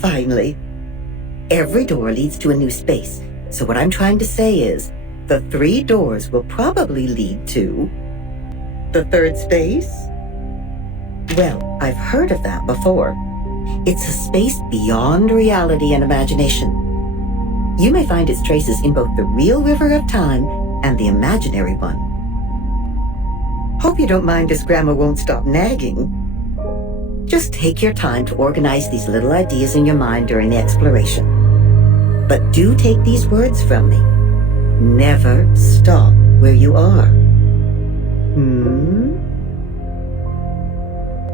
Finally. Every door leads to a new space. So what I'm trying to say is, the 3 doors will probably lead to the 3rd space? Well, I've heard of that before. It's a space beyond reality and imagination. You may find its traces in both the real river of time and the imaginary one. Hope you don't mind as Grandma won't stop nagging. Just take your time to organize these little ideas in your mind during the exploration. But do take these words from me. Never stop where you are.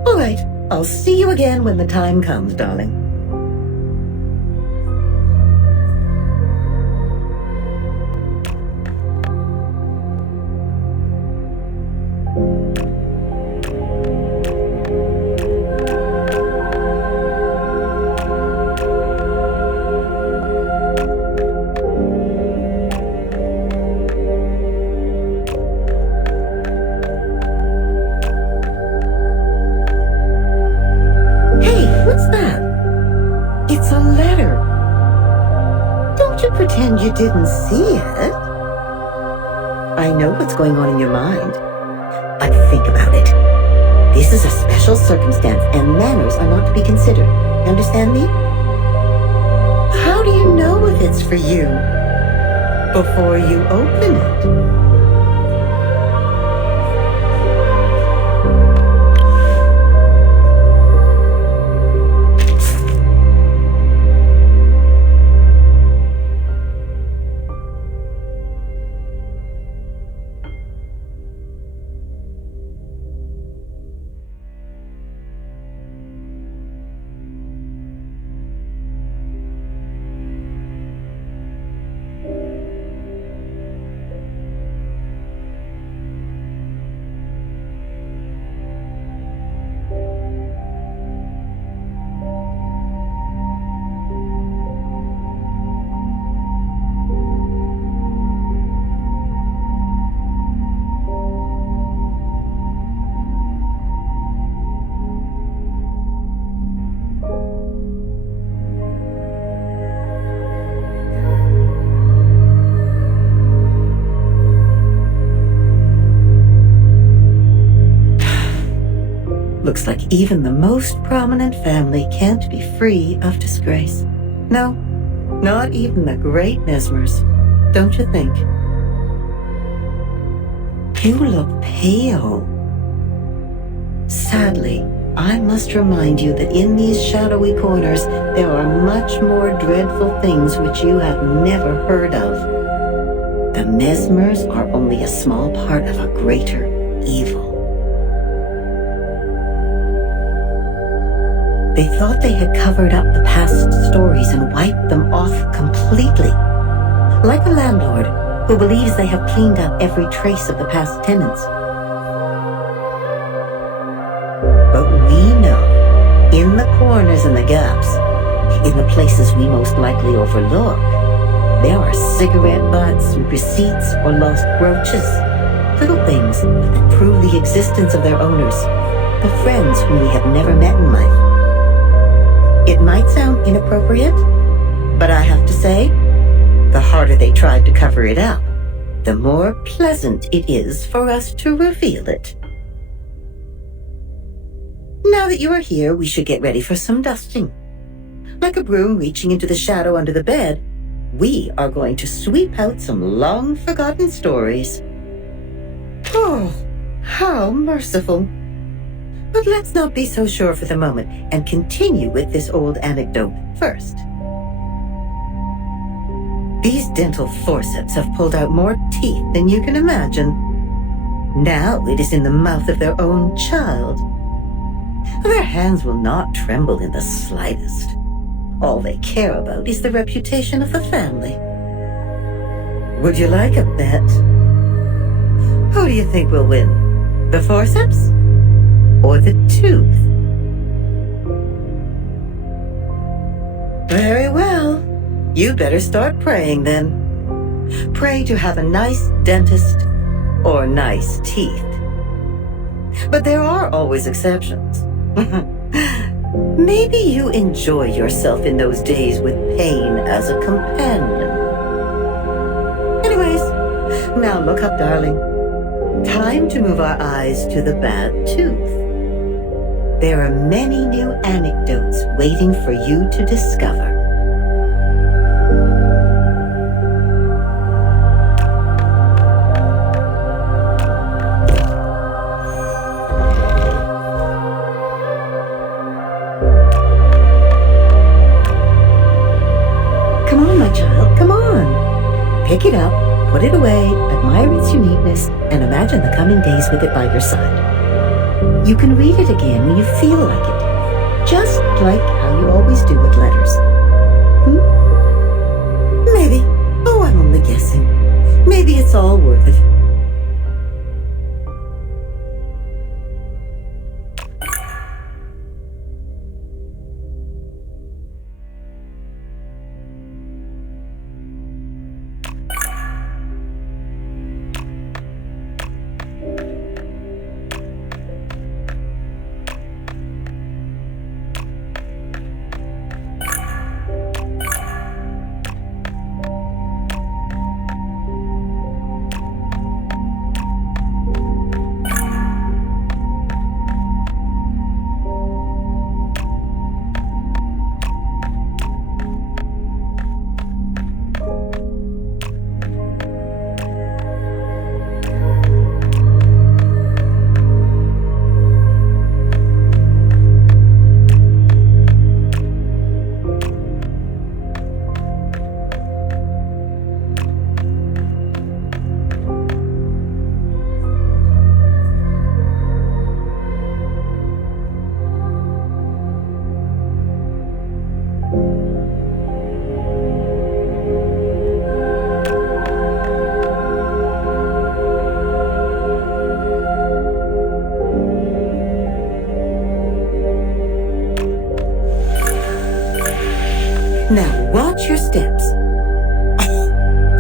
All right, I'll see you again when the time comes, darling. Pretend you didn't see it. I know what's going on in your mind, but think about it. This is a special circumstance, and manners are not to be considered. You understand me? How do you know if it's for you before you open it? Looks like even the most prominent family can't be free of disgrace. No, not even the great Mesmers, don't you think? You look pale. Sadly, I must remind you that in these shadowy corners, there are much more dreadful things which you have never heard of. The Mesmers are only a small part of a greater evil. They thought they had covered up the past stories and wiped them off completely. Like a landlord who believes they have cleaned up every trace of the past tenants. But we know, in the corners and the gaps, in the places we most likely overlook, there are cigarette butts, receipts, or lost brooches. Little things that prove the existence of their owners, the friends whom we have never met in life. It might sound inappropriate, but I have to say, the harder they tried to cover it up, the more pleasant it is for us to reveal it. Now that you are here, we should get ready for some dusting. Like a broom reaching into the shadow under the bed, we are going to sweep out some long-forgotten stories. Oh, how merciful. But let's not be so sure for the moment and continue with this old anecdote first. These dental forceps have pulled out more teeth than you can imagine. Now it is in the mouth of their own child. Their hands will not tremble in the slightest. All they care about is the reputation of the family. Would you like a bet? Who do you think will win? The forceps? Or the tooth? Very well. You better start praying then. Pray to have a nice dentist or nice teeth. But there are always exceptions. Maybe you enjoy yourself in those days with pain as a companion. Anyways, now look up, darling. Time to move our eyes to the bad tooth. There are many new anecdotes waiting for you to discover. Come on, my child, come on. Pick it up, put it away, admire its uniqueness, and imagine the coming days with it by your side. You can read it again when you feel like it, just like how you always do with letters. Maybe. Oh, I'm only guessing. Maybe it's all worth it. Now watch your steps.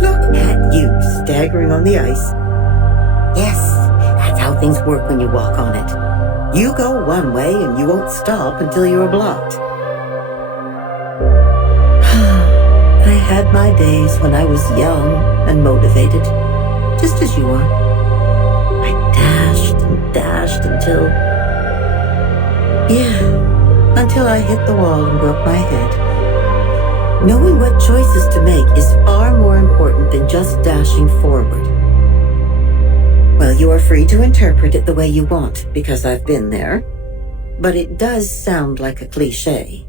Look at you, staggering on the ice. Yes, that's how things work when you walk on it. You go one way and you won't stop until you're blocked. I had my days when I was young and motivated, just as you are. I dashed until... until I hit the wall and broke my head. Knowing what choices to make is far more important than just dashing forward. Well, you are free to interpret it the way you want, because I've been there. But it does sound like a cliché.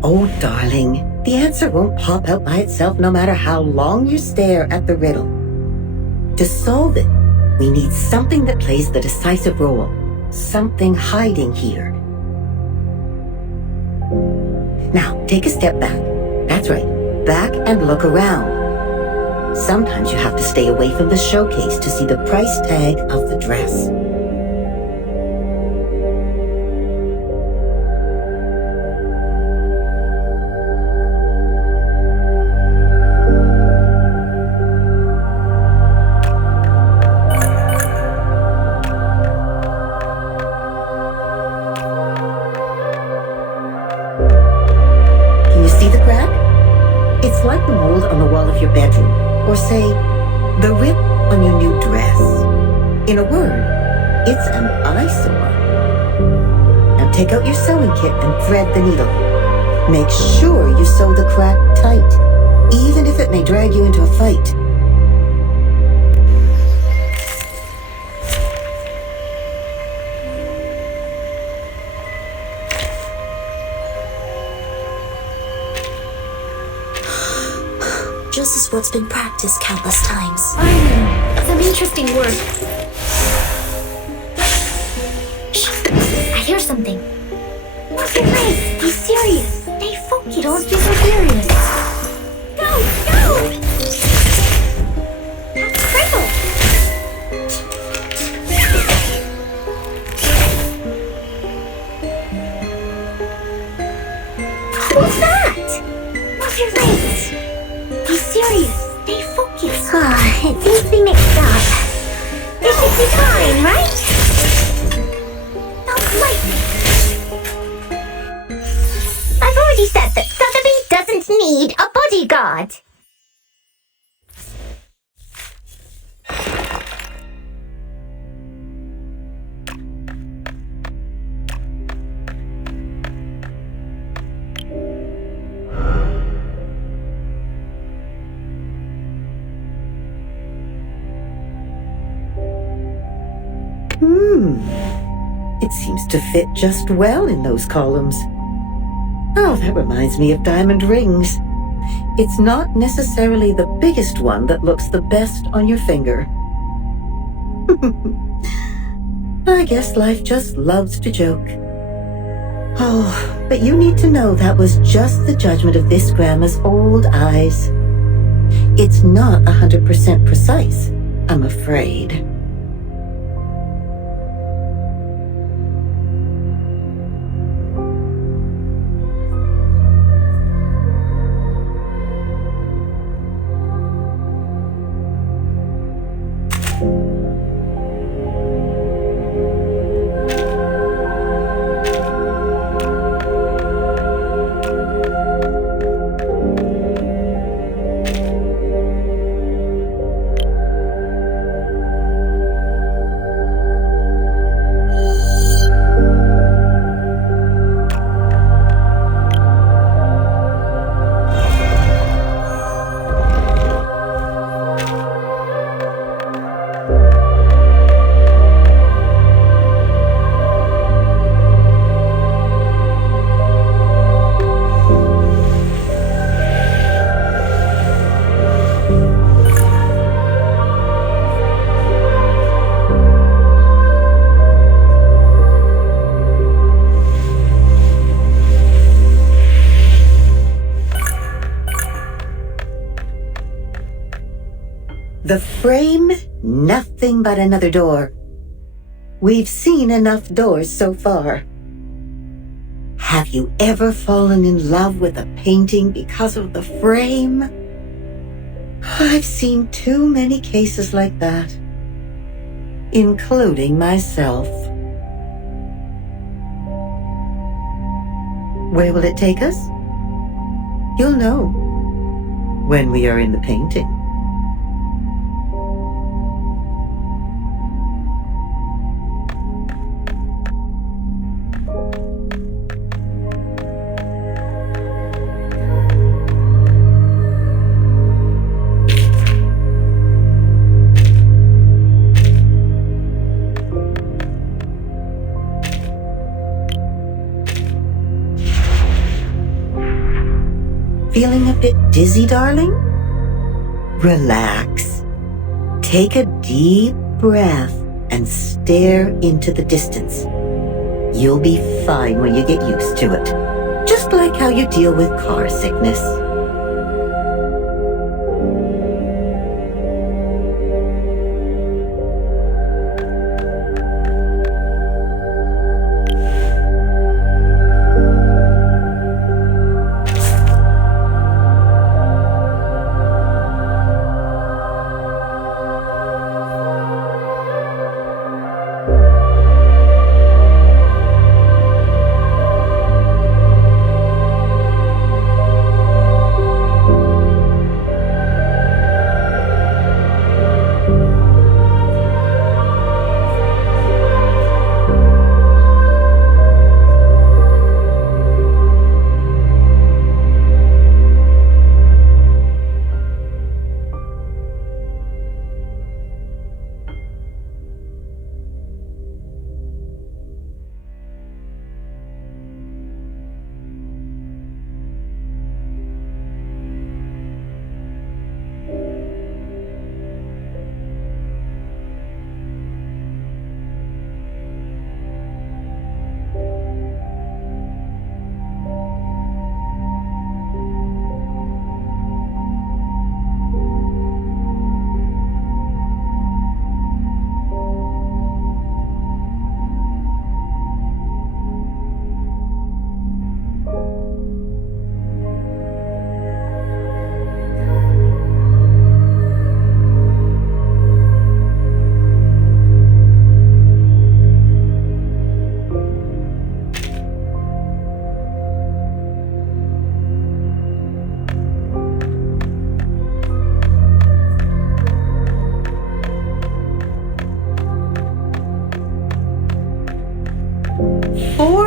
Oh, darling, the answer won't pop out by itself no matter how long you stare at the riddle. To solve it, we need something that plays the decisive role, something hiding here. Now, take a step back. That's right, back and look around. Sometimes you have to stay away from the showcase to see the price tag of the dress. It's like the mold on the wall of your bedroom, or say, the rip on your new dress. In a word, it's an eyesore. Now take out your sewing kit and thread the needle. Make sure you sew the crack tight, even if it may drag you into a fight. just as what's been practiced countless times. Finally, some interesting work. Shh! I hear something. What's your face? Be serious. Stay focused. Don't be so serious. Go! Go! That's Criddle! Who's that? What's your face? Be serious. Stay focused. It seems to be mixed up. It should be fine, right? Don't like me. I've already said that Sotheby doesn't need a bodyguard. It seems to fit just well in those columns. Oh, that reminds me of diamond rings. It's not necessarily the biggest one that looks the best on your finger. I guess life just loves to joke. Oh, but you need to know that was just the judgment of this grandma's old eyes. It's not 100% precise, I'm afraid. The frame, nothing but another door. We've seen enough doors so far. Have you ever fallen in love with a painting because of the frame? I've seen too many cases like that, including myself. Where will it take us? You'll know when we are in the painting. Feeling a bit dizzy, darling? Relax. Take a deep breath and stare into the distance. You'll be fine when you get used to it, just like how you deal with car sickness.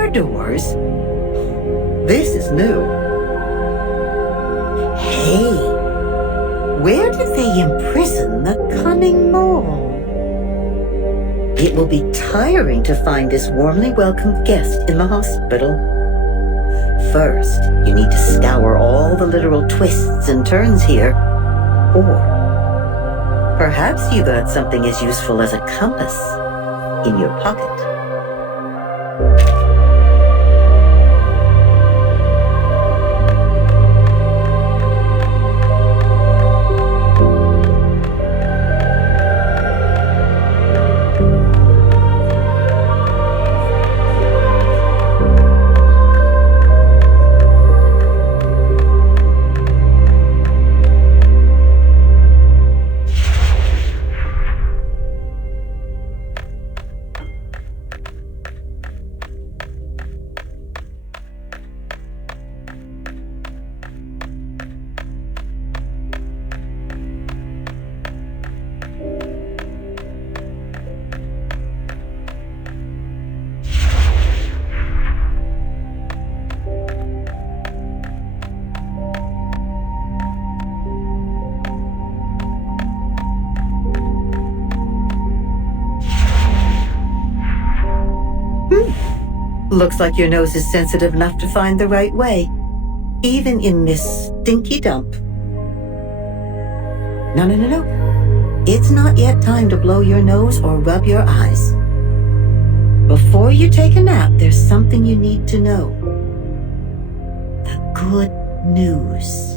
more doors? This is new. Hey, where did they imprison the cunning mole? It will be tiring to find this warmly welcomed guest in the hospital. First, you need to scour all the literal twists and turns here. Or perhaps you got something as useful as a compass in your pocket. Looks like your nose is sensitive enough to find the right way, even in this stinky dump. No. It's not yet time to blow your nose or rub your eyes. Before you take a nap, there's something you need to know. The good news.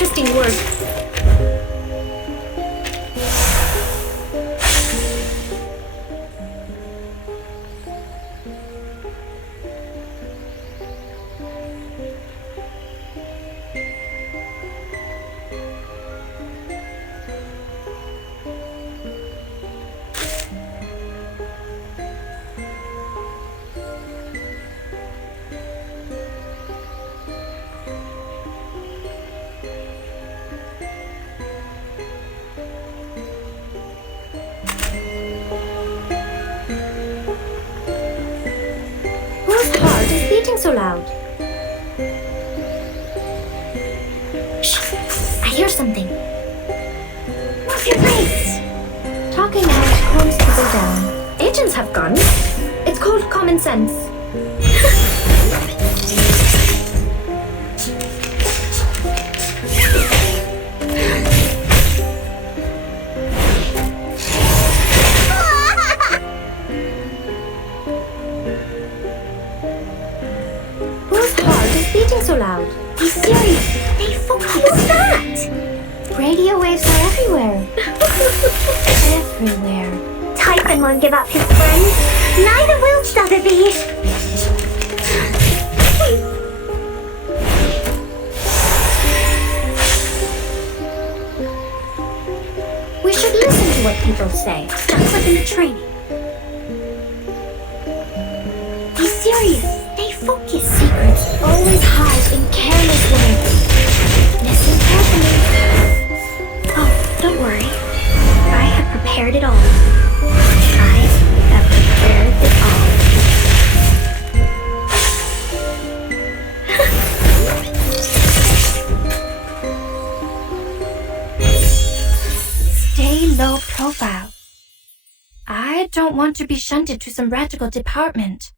interesting work. Whose heart is beating so loud? Shh! I hear something. What's your face? Talking out calms people down. Agents have guns. It's called common sense. Whose heart is beating so loud? Be serious. Stay focused. What's that? Radio waves are everywhere. Everywhere. Typhon won't give up his friends. Neither will Stutterbeat. We should listen to what people say. Stuck within the training. Be serious. Stay focused. Secrets always hide in careless ways. Listen carefully. Oh, don't worry. I have prepared it all. I have prepared it all. Stay low profile. I don't want to be shunted to some radical department.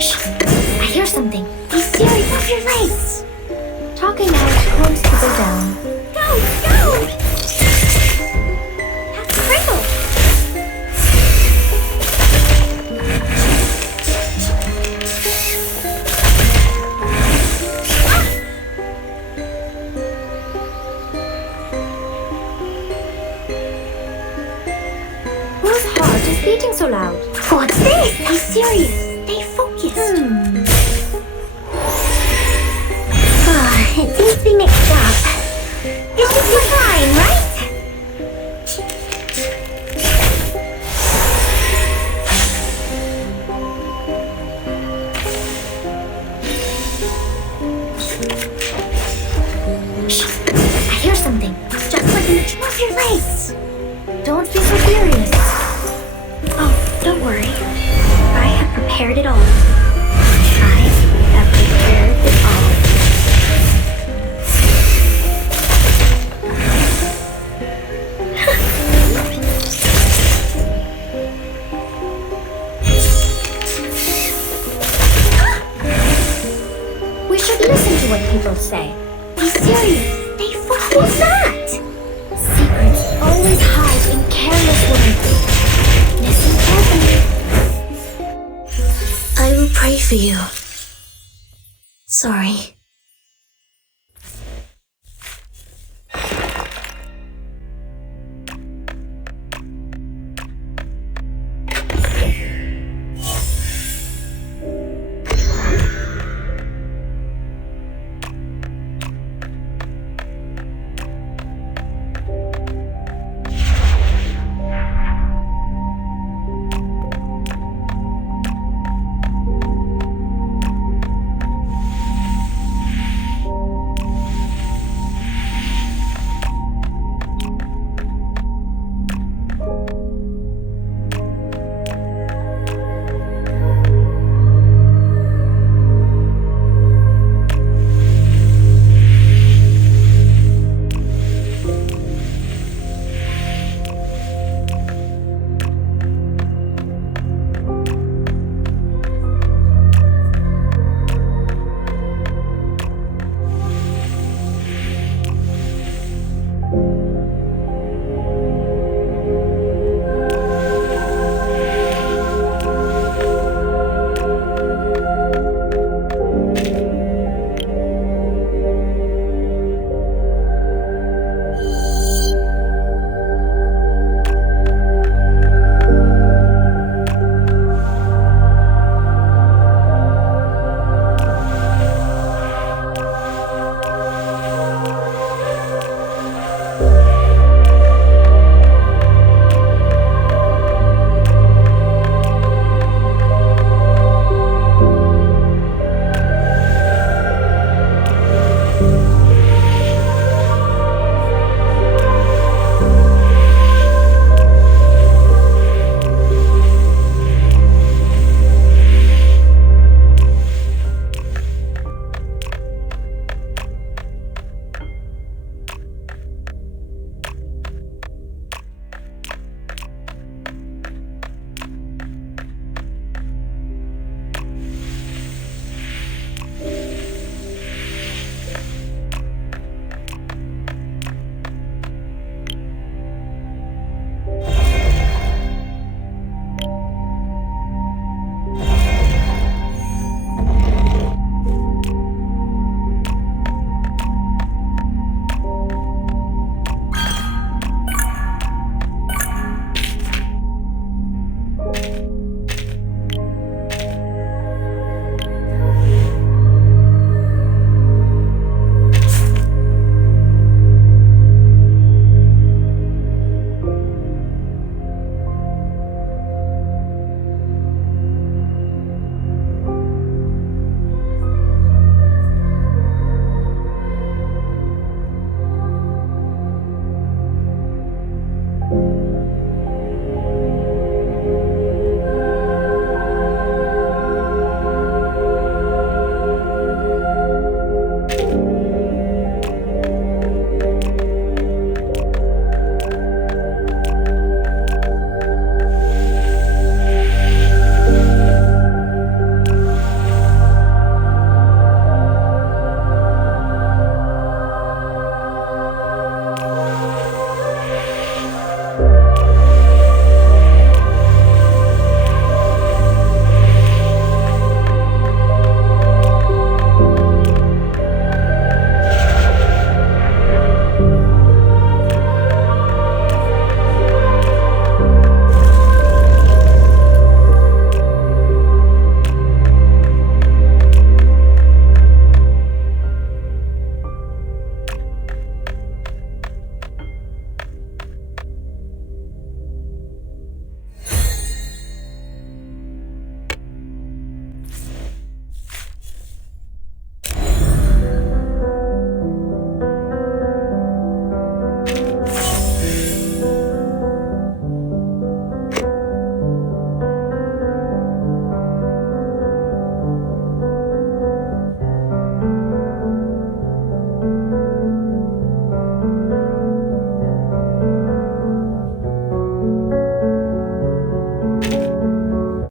Shh! I hear something. Be serious. Move your legs. Talking out calms people down. Go! Go! That's Pringle. Whose heart is beating so loud? What's this? Be serious. Stay focused. It seems to be mixed up. It should be fine, right? Shh! I hear something. Just like in the move your legs. Don't be so serious. Oh, don't worry. I have prepared it all. I have prepared it all. We should listen to what people say. Be serious. Stay focused. What's that? Secrets always hide in careless women. Listen carefully. I will pray for you. Sorry.